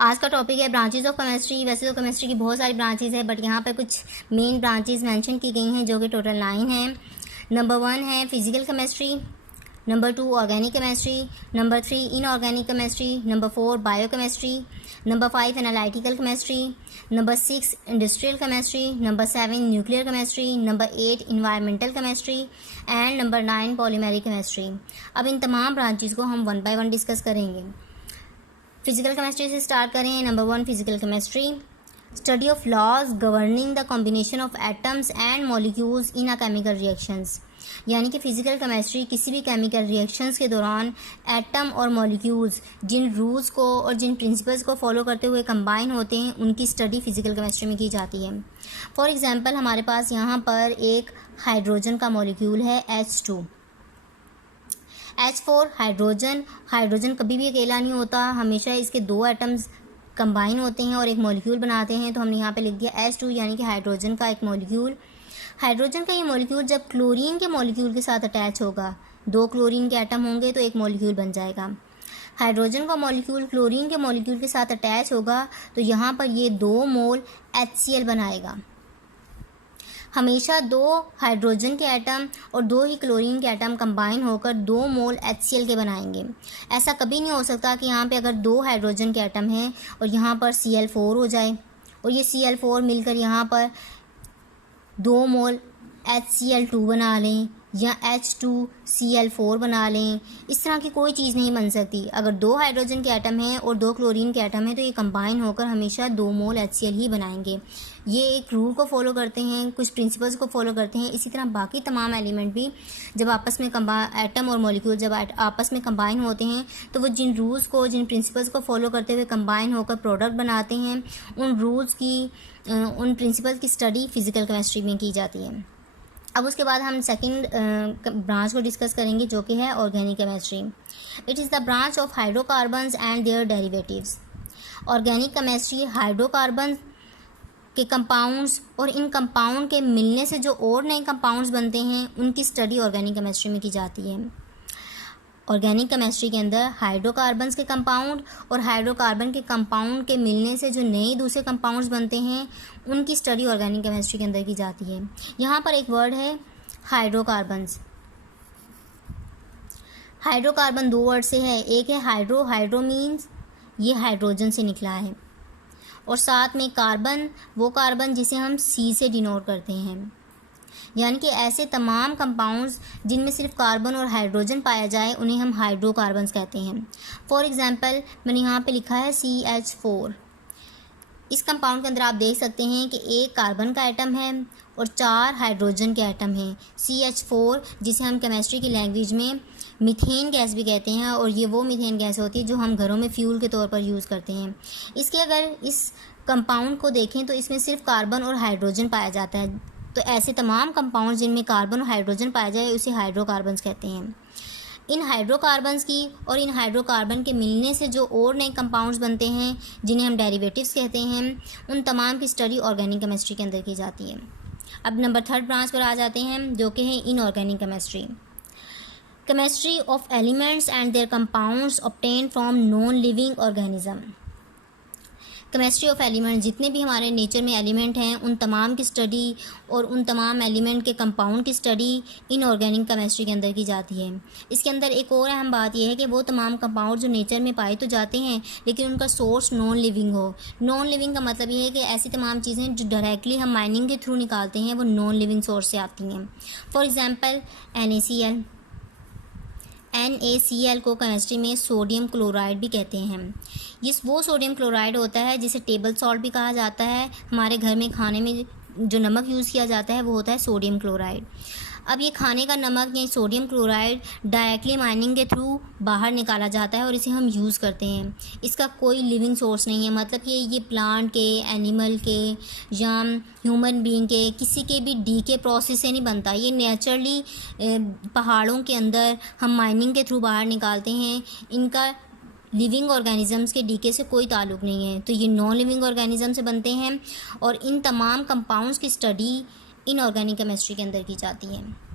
आज का टॉपिक है ब्रांचेज ऑफ केमिस्ट्री। वैसे तो केमिस्ट्री की बहुत सारी ब्रांचेज है, बट यहाँ पर कुछ मेन ब्रांचेज मेंशन की गई हैं जो कि टोटल 9 हैं। नंबर 1 है physical chemistry, number 2 organic chemistry, number 3 inorganic chemistry, number 4 biochemistry, number 5 analytical chemistry, number 6 industrial chemistry, number 7 nuclear chemistry, number 8 environmental chemistry and number 9 polymeric chemistry. अब इन तमाम ब्रांचेज को हम 1 बाय 1 डिस्कस करेंगे। Physical chemistry से start करें। Number 1 physical chemistry, study of laws governing the combination of atoms and molecules in a chemical reactions. यानी कि फिजिकल केमिस्ट्री किसी भी केमिकल रिएक्शंस के दौरान एटम और मॉलिक्यूल्स जिन रूल्स को और जिन प्रिंसिपल्स को फॉलो करते हुए कंबाइन होते हैं, उनकी स्टडी फिजिकल केमिस्ट्री में की जाती है। फॉर एग्जांपल हमारे पास यहाँ पर एक हाइड्रोजन का मॉलिक्यूल है H2। H4 हाइड्रोजन कभी भी अकेला नहीं होता, हमेशा इसके 2 एटम्स कंबाइन होते हैं और एक मॉलिक्यूल बनाते हैं। तो हमने यहाँ पे लिख दिया H2 यानी कि हाइड्रोजन का एक मॉलिक्यूल। हाइड्रोजन का ये मॉलिक्यूल जब क्लोरीन के मॉलिक्यूल के साथ अटैच होगा, 2 क्लोरीन के एटम होंगे तो एक मॉलिक्यूल बन जाएगा। हाइड्रोजन का मॉलिक्यूल क्लोरीन के मॉलिक्यूल के साथ अटैच होगा तो यहाँ पर ये 2 मोल HCl बनाएगा। हमेशा 2 हाइड्रोजन के एटम और 2 ही क्लोरीन के एटम कंबाइन होकर 2 मोल HCl के बनाएंगे। ऐसा कभी नहीं हो सकता कि यहाँ पे अगर 2 हाइड्रोजन के एटम हैं और यहाँ पर Cl4 हो जाए और ये Cl4 मिलकर यहाँ पर 2 मोल HCl2 बना लें या H2Cl4 बना लें। इस तरह की कोई चीज़ नहीं बन सकती। अगर 2 हाइड्रोजन के एटम हैं और 2 क्लोरीन के एटम हैं तो ये कंबाइन होकर हमेशा 2 मोल HCl ही बनाएंगे। ये एक रूल को फॉलो करते हैं, कुछ प्रिंसिपल्स को फॉलो करते हैं। इसी तरह बाकी तमाम एलिमेंट भी जब आपस में एटम और मॉलिक्यूल जब आपस में कंबाइन होते हैं तो वो जिन रूल्स को, जिन प्रिंसिपल्स को फॉलो करते हुए कंबाइन होकर प्रोडक्ट बनाते हैं, उन रूल्स की, उन प्रिंसिपल्स की स्टडी फिजिकल केमिस्ट्री में की जाती है। अब उसके बाद हम सेकंड ब्रांच को डिस्कस करेंगे जो कि है organic chemistry. It is the branch of hydrocarbons and their derivatives. Organic chemistry hydrocarbon के कंपाउंड्स और इन कंपाउंड के मिलने से जो और नए कंपाउंड्स बनते हैं, उनकी स्टडी ऑर्गेनिक केमिस्ट्री में की जाती है। ऑर्गेनिक केमिस्ट्री के अंदर हाइड्रोकार्बन्स के कंपाउंड और हाइड्रोकार्बन के कंपाउंड के मिलने से जो नए दूसरे कंपाउंड्स बनते हैं, उनकी स्टडी ऑर्गेनिक केमिस्ट्री के अंदर की जाती है। यहाँ पर एक वर्ड है हाइड्रोकार्बन्स। हाइड्रोकार्बन 2 वर्ड से है। एक है हाइड्रो मीन्स ये हाइड्रोजन से निकला है, और साथ में कार्बन, वो कार्बन जिसे हम C से डिनोट करते हैं। यानी कि ऐसे तमाम कंपाउंड्स जिनमें सिर्फ कार्बन और हाइड्रोजन पाया जाए उन्हें हम हाइड्रोकार्बन्स कहते हैं। फॉर एग्जांपल मैंने यहाँ पे लिखा है CH4। इस कंपाउंड के अंदर आप देख सकते हैं कि एक कार्बन का एटम है और 4 हाइड्रोजन के एटम हैं। CH4 जिसे हम केमिस्ट्री की लैंग्वेज में मीथेन गैस भी कहते हैं, और ये वो मीथेन गैस होती है जो हम घरों में फ्यूल के तौर पर यूज़ करते हैं। इसके अगर इस कंपाउंड को देखें तो इसमें सिर्फ कार्बन और हाइड्रोजन पाया जाता है। तो ऐसे तमाम कंपाउंड जिनमें कार्बन और हाइड्रोजन पाया जाए उसे हाइड्रोकार्बन्स कहते हैं। इन हाइड्रोकार्बन्स की और इन हाइड्रोकार्बन के मिलने से जो और नए कंपाउंड्स बनते हैं, जिन्हें हम डेरिवेटिव्स कहते हैं, उन तमाम की स्टडी ऑर्गेनिक केमिस्ट्री के अंदर की जाती है। अब नंबर 3 ब्रांच पर आ जाते हैं जो कि है inorganic chemistry. Chemistry of elements and there compounds obtained from non living organism. Chemistry of element, जितने भी हमारे नेचर में एलिमेंट हैं उन तमाम की स्टडी और उन तमाम एलिमेंट के कंपाउंड की स्टडी इनऑर्गेनिक केमिस्ट्री के अंदर की जाती है। इसके अंदर एक और अहम बात यह है कि वो तमाम कंपाउंड जो नेचर में पाए तो जाते हैं लेकिन उनका सोर्स नॉन लिविंग हो। नॉन लिविंग का मतलब ये है कि ऐसी तमाम चीज़ें जो डायरेक्टली हम माइनिंग के थ्रू निकालते हैं वो नॉन लिविंग सोर्स से आती हैं। फॉर एग्जाम्पल NaCl को केमिस्ट्री में सोडियम क्लोराइड भी कहते हैं। ये वो सोडियम क्लोराइड होता है जिसे टेबल सॉल्ट भी कहा जाता है। हमारे घर में खाने में जो नमक यूज़ किया जाता है वो होता है सोडियम क्लोराइड। अब ये खाने का नमक या सोडियम क्लोराइड डायरेक्टली माइनिंग के थ्रू बाहर निकाला जाता है और इसे हम यूज़ करते हैं। इसका कोई लिविंग सोर्स नहीं है, मतलब कि ये प्लांट के, एनिमल के या ह्यूमन बीइंग के किसी के भी डीके प्रोसेस से नहीं बनता। ये नेचुरली पहाड़ों के अंदर हम माइनिंग के थ्रू बाहर निकालते हैं। इनका लिविंग ऑर्गेनिजम्स के डीके से कोई ताल्लुक़ नहीं है। तो ये नॉन लिविंग ऑर्गेनिज्म से बनते हैं और इन तमाम कंपाउंड्स की स्टडी इनऑर्गेनिक केमिस्ट्री के अंदर की जाती है।